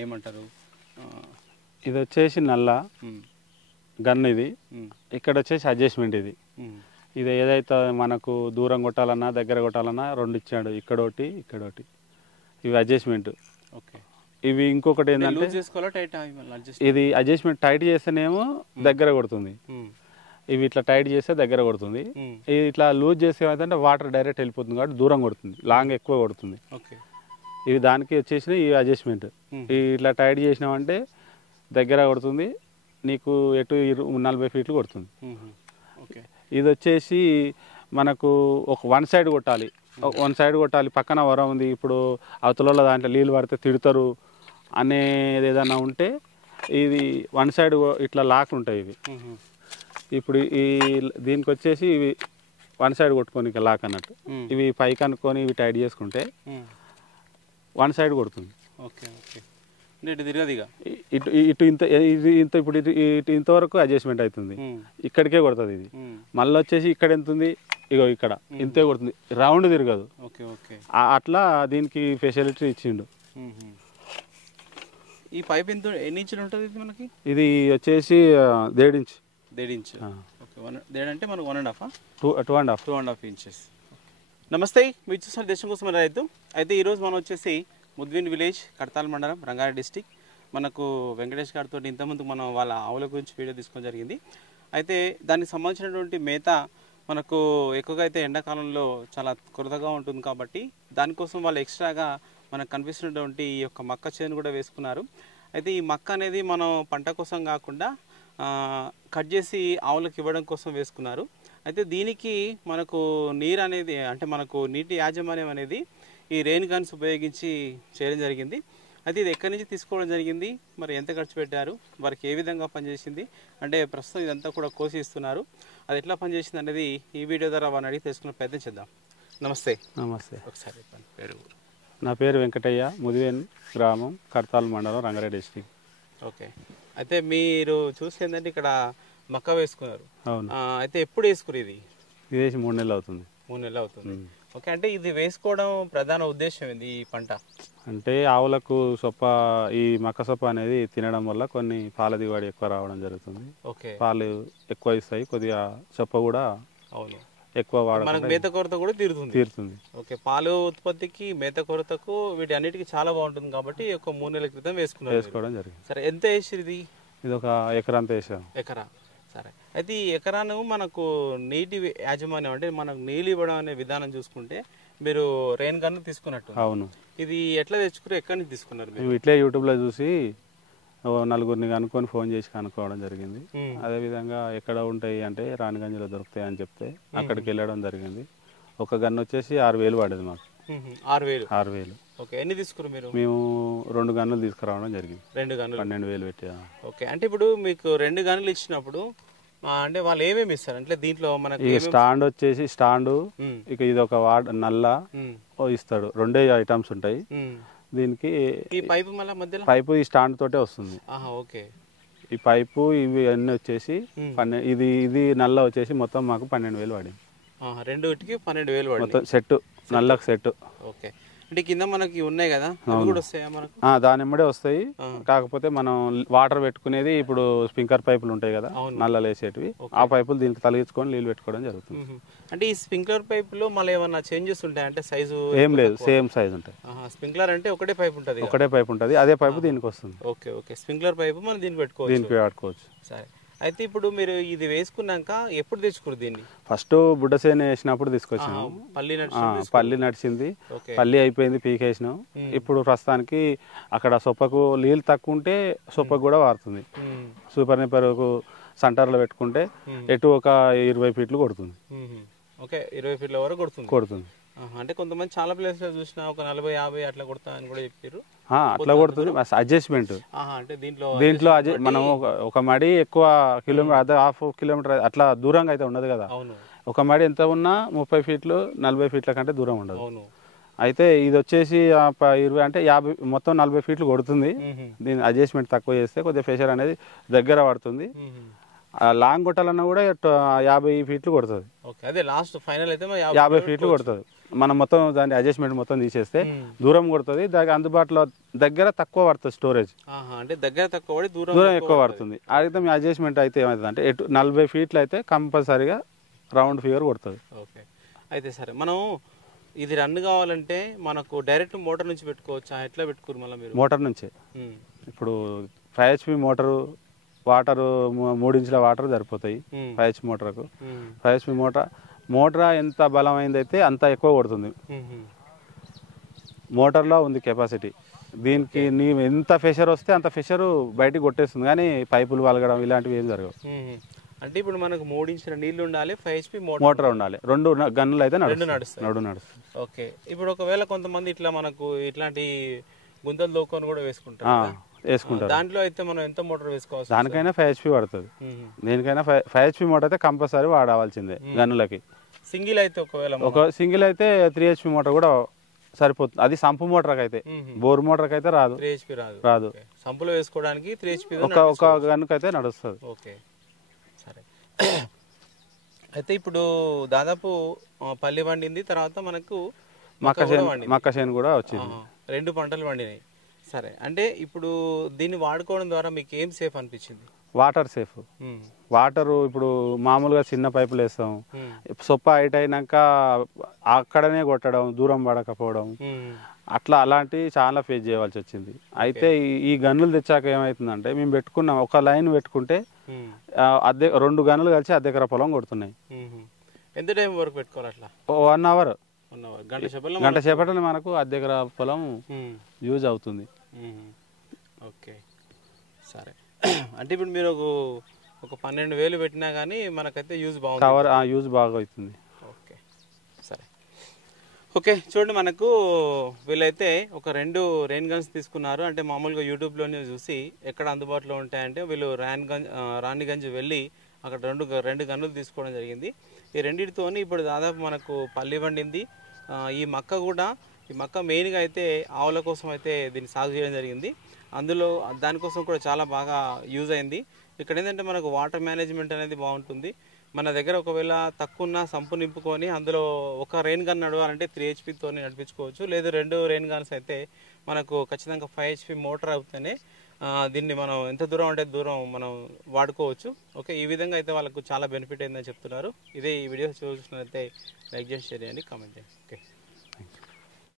దాన్ని ఏమంటారు? ఇది వచ్చేసి నల్ల గన్, ఇది ఇక్కడ వచ్చేసి అడ్జస్ట్మెంట్. ఇది ఏదైతే మనకు దూరం కొట్టాలన్నా దగ్గర కొట్టాలన్నా రెండు ఇచ్చాడు, ఇక్కడ ఒకటి ఇక్కడ ఒకటి, ఇవి అడ్జస్ట్మెంట్. ఓకే, ఇవి ఇంకొకటి ఏంటంటే ఇది అడ్జస్ట్మెంట్ టైట్ చేస్తేనేమో దగ్గర కొడుతుంది, ఇవి ఇట్లా టైట్ చేస్తే దగ్గర కొడుతుంది. ఇది ఇట్లా లూజ్ చేస్తే ఏమైతే వాటర్ డైరెక్ట్ వెళ్ళిపోతుంది కాబట్టి దూరం కొడుతుంది, లాంగ్ ఎక్కువ కొడుతుంది. ఇవి దానికి వచ్చేసిన ఈ అడ్జస్ట్మెంట్. ఇట్లా టైట్ చేసినామంటే దగ్గర కొడుతుంది, నీకు ఎటు 40 ఫీట్లు కొడుతుంది. ఇది వచ్చేసి మనకు ఒక వన్ సైడ్ కొట్టాలి, పక్కన వరం ఉంది, ఇప్పుడు అవతల దాంట్లో నీళ్ళు పడితే తిడతారు అనేది ఏదైనా ఉంటే ఇది వన్ సైడ్ ఇట్లా లాక్ ఉంటాయి ఇవి. ఇప్పుడు ఈ దీనికి వచ్చేసి ఇవి వన్ సైడ్ కొట్టుకొని లాక్ అన్నట్టు, ఇవి పైకి అనుకొని ఇవి టైట్ చేసుకుంటే వన్ సైడ్ కొడుతుంది. ఓకే ఓకే, ఇటు తిరగదు ఇక, ఇటు ఇంత ఇది ఇంత, ఇప్పుడు ఇటు ఇంతవరకు అడ్జస్ట్మెంట్ అవుతుంది, ఇక్కడికే కొడుతుంది. ఇది మళ్ళీ వచ్చేసి ఇక్కడ ఎంత ఉంది, ఇగో ఇక్కడ ఇంతే కొడుతుంది, రౌండ్ తిరగదు. ఓకే ఓకే, అట్లా దీనికి ఫెసిలిటీ ఇచ్చిండు. ఈ పైప్ ఎంత ఎన్ని ఇంచులు ఉంటుంది మనకి? ఇది వచ్చేసి 1.5 ఇంచ్. 1.5 ఇంచ్. ఓకే, 1.5 అంటే మనకు 1.5 2.5 ఇంచెస్. నమస్తే, మీరు చూసిన దేశం కోసం రైతు. అయితే ఈరోజు మనం వచ్చేసి ముద్విన్ విలేజ్, కడతాల్ మండలం, రంగారెడ్డి డిస్టిక్. మనకు వెంకటేష్ గారితో ఇంతకుముందు మనం వాళ్ళ ఆవుల గురించి వీడియో తీసుకోవడం జరిగింది. అయితే దానికి సంబంధించినటువంటి మేత మనకు ఎక్కువగా అయితే ఎండాకాలంలో చాలా కొరతగా ఉంటుంది కాబట్టి దానికోసం వాళ్ళు ఎక్స్ట్రాగా మనకు కనిపిస్తున్నటువంటి ఈ యొక్క మక్క చేను కూడా వేసుకున్నారు. అయితే ఈ మక్క అనేది మనం పంట కోసం కాకుండా కట్ చేసి ఆవులకు ఇవ్వడం కోసం వేసుకున్నారు. అయితే దీనికి మనకు నీరు అనేది, అంటే మనకు నీటి యాజమాన్యం అనేది ఈ రెయిన్ గన్స్ ఉపయోగించి చేయడం జరిగింది. అయితే ఇది ఎక్కడి నుంచి తీసుకోవడం జరిగింది, మరి ఎంత ఖర్చు పెట్టారు, వారికి ఏ విధంగా పనిచేసింది, అంటే ప్రస్తుతం ఇదంతా కూడా కోసి ఇస్తున్నారు, అది ఎట్లా పనిచేసింది అనేది ఈ వీడియో ద్వారా వారిని అడిగి తెలుసుకునే ప్రయత్నం చేద్దాం. నమస్తే. నమస్తే. ఒకసారి చెప్పండి పేరు. నా పేరు వెంకటయ్య, ముదివేన్ గ్రామం, కడతాల్ మండలం, రంగారెడ్డి డిస్టిక్. ఓకే, అయితే మీరు చూసి ఏంటంటే ఇక్కడ మక్క వేసుకున్నారు. అవును. అయితే ఎప్పుడు వేసుకురు? ఇది వేసి 3 నెలలు అవుతుంది. 3 నెలలు అవుతుంది. ఓకే, అంటే ఇది వేసుకోవడం ప్రధాన ఉద్దేశం ఏంది ఈ పంట? అంటే ఆవులకు సొప్ప, ఈ మక్క సొప్ప అనేది తినడం వల్ల కొన్ని పాల దిగుబడి ఎక్కువ రావడం జరుగుతుంది. ఓకే, పాలు ఎక్కువ ఇస్తాయి, కొద్దిగా సొప్ప కూడా అవును ఎక్కువ వాడడం, మనకు మేత కొరత కూడా తీరుతుంది. ఓకే, పాలు ఉత్పత్తికి మేత కొరతకు వీటి అన్నిటికీ చాలా బాగుంటుంది కాబట్టి ఒక 3 నెలల క్రితం వేసుకోవడం జరిగింది. సరే, ఎంత వేసారు ఇది? ఇది ఒక ఎకరంతా వేసాం. ఎకరా. సరే, అయితే ఈ ఎకరాను మనకు నీటి యాజమాన్యం, అంటే మనకు నీళ్ళు ఇవ్వడం అనే విధానం చూసుకుంటే మీరు రెయిన్ గన్ తీసుకున్నట్టు. అవును. ఇది ఎట్లా తెచ్చుకున్నారు, ఎక్కడి నుంచి తీసుకున్నారు? మేము ఇట్లే యూట్యూబ్లో చూసి నలుగురిని కనుక్కొని ఫోన్ చేసి కనుక్కోవడం జరిగింది. అదేవిధంగా ఎక్కడ ఉంటాయి అంటే రాణిగంజ్లో దొరుకుతాయి అని చెప్తే అక్కడికి వెళ్ళడం జరిగింది. ఒక గన్ను వచ్చేసి 6,000 పడేది మాకు. 6,000. ఓకే, ఎన్ని తీసుకున్నారు మీరు? మేము 2 గన్నులు తీసుకురావడం జరిగింది. 2 గన్నులు 12,000 పెట్టా. ఓకే, అంటే ఇప్పుడు మీకు 2 గన్నులు ఇచ్చినప్పుడు అంటే వాళ్ళు ఏమేమి ఇస్తారు అంటే దీంట్లో మనకి స్టాండ్ వచ్చేసి స్టాండ్, ఇక ఇది ఒక నల్ల ఇస్తాడు, 2 ఐటమ్స్ ఉంటాయి దీనికి. ఈ పైపు మళ్ళీ మధ్యలో పైపు ఈ స్టాండ్ తోటే వస్తుంది. ఓకే, ఈ పైపు ఇవి అన్ని వచ్చేసి ఇది నల్ల వచ్చేసి మొత్తం మాకు 12,000 పడింది. 2కి 12,000 పడింది మొత్తం సెట్, నల్లకు సెట్. ఓకే, అంటే కింద మనకి ఉన్నాయి కదా, అవి కూడా వస్తాయా మనకు? దాని ఎమ్మడే వస్తాయి, కాకపోతే మనం వాటర్ పెట్టుకునేది ఇప్పుడు స్ప్రింక్లర్ పైపులు ఉంటాయి కదా, నల్లలు వేసేటివి, ఆ పైపులు దీనికి తొలగించుకొని నీళ్ళు పెట్టుకోవడం జరుగుతుంది. అంటే ఈ స్ప్రింక్లర్ పైపులో మళ్ళీ ఏమన్నా చేంజెస్ ఉంటాయి అంటే సైజు? ఏం లేదు, సేమ్ సైజ్ ఉంటాయి. స్ప్రింక్లర్ అంటే ఒకటే పైపు ఉంటుంది? ఒకటే పైపు ఉంటుంది, అదే పైపు దీనికి వస్తుంది. ఓకే ఓకే, స్ప్రింక్లర్ పైపు మనం దీనికి పెట్టుకోవచ్చు. సరే, అయితే ఇప్పుడు మీరు ఇది వేసుకున్నాక ఎప్పుడు తెచ్చుకోరు దీన్ని? ఫస్ట్ బుడ్డసేన వేసినప్పుడు తీసుకొచ్చినాం. పల్లి నడిచింది, పల్లి అయిపోయింది, పీకేసినాం. ఇప్పుడు ప్రస్తుతానికి అక్కడ సొప్పకు నీళ్ళు తక్కువ ఉంటే సొప్పకు కూడా వారుతుంది. సూపర్ నిపర్కు సెంటర్లో పెట్టుకుంటే ఎటు ఒక 20 ఫీట్లు కొడుతుంది. ఓకే, 20 ఫీట్ల వరకు కొడుతుంది. అంటే కొంతమంది చాలా ప్లేస్ లో చూసినా ఒక 40-50 అట్లా కొడతా అని కూడా చెప్పారు. అట్లా కొడుతుంది, అడ్జస్ట్మెంట్. అంటే దీంట్లో మనం ఒక మడి ఎక్కువ కిలోమీటర్, హాఫ్ కిలోమీటర్ అట్లా దూరంగా అయితే ఉండదు కదా. ఒక మడి ఎంత ఉన్నా 30 ఫీట్లు 40 ఫీట్ల కంటే దూరం ఉండదు. అయితే ఇది వచ్చేసి 20 అంటే 50, మొత్తం 40 ఫీట్లు కొడుతుంది. దీని అడ్జస్ట్మెంట్ తక్కువ చేస్తే కొద్దిగా ప్రెషర్ అనేది దగ్గర పడుతుంది. లాంగ్ కొట్టాలన్నా కూడా 50 ఫీట్లు కొడుతుంది. అదే లాస్ట్ ఫైనల్ అయితే 50 ఫీట్లు కొడుతుంది. మనం మొత్తం దాని అడ్జస్ట్మెంట్ మొత్తం తీసేస్తే దూరం కొడుతుంది, దానికి అందుబాటులో దగ్గర తక్కువ పడుతుంది స్టోరేజ్, అంటే దగ్గర తక్కువ పడి దూరం ఎక్కువ పడుతుంది. అయితే మీ అడ్జస్ట్మెంట్ అయితే ఏమవుతుంది అంటే 40 ఫీట్లు అయితే కంపల్సరీగా రౌండ్ ఫిగర్ కొడుతుంది. ఓకే, అయితే సరే మనం ఇది రన్ కావాలంటే మనకు డైరెక్ట్ మోటార్ నుంచి పెట్టుకోవచ్చా, ఎట్లా పెట్టుకోరు మళ్ళీ మీరు? మోటార్ నుంచే. ఇప్పుడు 5 HP మోటారు, వాటర్ 3 ఇంచుల వాటర్ సరిపోతాయి 5 HP మోటార్కు. 5 HP మోటార్ ఎంత బలమైందైతే అంత ఎక్కువ కొడుతుంది. మోటార్లో ఉంది కెపాసిటీ. దీనికి నీ ఎంత ప్రెషర్ వస్తే అంత ప్రెషర్ బయటికి కొట్టేస్తుంది, కానీ పైపులు వలగడం ఇలాంటివి ఏం జరగవు. అంటే ఇప్పుడు మనకు 3 ఇంచుల నీళ్లు ఉండాలి, 5 HP మోటార్ ఉండాలి, 2 గన్నులు అయితే నడుస్తుంది. ఓకే, ఇప్పుడు ఒకవేళ కొంతమంది ఇట్లా మనకు ఇట్లాంటి గుంతలు దోకొని కూడా వేసుకుంటారు, దాంట్లో అయితే మనం ఎంత మోటార్ వేసుకోవాలి? దానికైనా 5 HP పడుతుంది. దేనికైనా 5 HP మోటార్ అయితే కంపల్సరీ వాడవలసిందే గన్నులకి. సింగిల్ అయితే సింగిల్ అయితే 3 HP మోటార్ కూడా సరిపోతుంది. అది సంపు మోటార్ అయితే, బోర్ మోటార్ అయితే రాదు. 3 HP రాదు. సంపులో వేసుకోవడానికి 3 HP ఒక గన్నుకి అయితే నడుస్తుంది. ఓకే, సరే. అయితే ఇప్పుడు దాదాపు పల్లి పండింది, తర్వాత మనకు మక్క చేను కూడా వచ్చింది, 2 పంటలు పండినాయి. సరే, అంటే ఇప్పుడు దీన్ని వాడుకోవడం ద్వారా మీకు ఏం సేఫ్ అనిపించింది? Water safe. వాటరు ఇప్పుడు మామూలుగా చిన్న పైపులు వేస్తాం, సొప్ప హైట్ అయినాక అక్కడనే కొట్టడం, దూరం పడకపోవడం, అలాంటివి చాలా ఫేస్ చేయవలసి వచ్చింది. అయితే ఈ గన్నులు తెచ్చాక ఏమవుతుందంటే, మేము పెట్టుకున్నాం ఒక లైన్ పెట్టుకుంటే 2 గన్నులు కలిసి 1 ఎకరా పొలం కొడుతున్నాయి. ఎంత టైం వరకు పెట్టుకోవాలి అట్లా? 1 అవర్, గంట సేపట్లో మనకు 1 ఎకరా పొలం యూజ్ అవుతుంది. ఓకే, సరే. అంటే ఇప్పుడు మీరు ఒక 12,000 పెట్టినా కానీ మనకైతే యూజ్ బాగుంది, యూజ్ బాగా అవుతుంది. ఓకే, సరే. ఓకే, చూడండి, మనకు వీళ్ళైతే ఒక 2 రెయిన్ గన్స్ తీసుకున్నారు. అంటే మామూలుగా యూట్యూబ్లోనే చూసి ఎక్కడ అందుబాటులో ఉంటాయంటే వీళ్ళు రాణిగంజ్ వెళ్ళి అక్కడ 2 గన్నులు తీసుకోవడం జరిగింది. ఈ రెండింటితోని ఇప్పుడు దాదాపు మనకు పల్లి పండింది. ఈ మక్క మెయిన్గా అయితే ఆవుల కోసం అయితే దీన్ని సాగు చేయడం జరిగింది. అందులో దానికోసం కూడా చాలా బాగా యూజ్ అయింది. ఇక్కడ ఏంటంటే మనకు వాటర్ మేనేజ్మెంట్ అనేది బాగుంటుంది. మన దగ్గర ఒకవేళ తక్కువ సంపు నింపుకొని అందులో ఒక రెయిన్ గన్ నడవాలంటే 3 HP నడిపించుకోవచ్చు. లేదు 2 రెయిన్ గన్స్ అయితే మనకు ఖచ్చితంగా 5 HP మోటార్ అవుతేనే దీన్ని మనం ఎంత దూరం అంటే దూరం మనం వాడుకోవచ్చు. ఓకే, ఈ విధంగా అయితే వాళ్ళకు చాలా బెనిఫిట్ అయిందని చెప్తున్నారు. ఇదే ఈ వీడియో చూసినట్లయితే లైక్ చేసి షేర్ చేయండి, కామెంట్ చేయండి. ఓకే.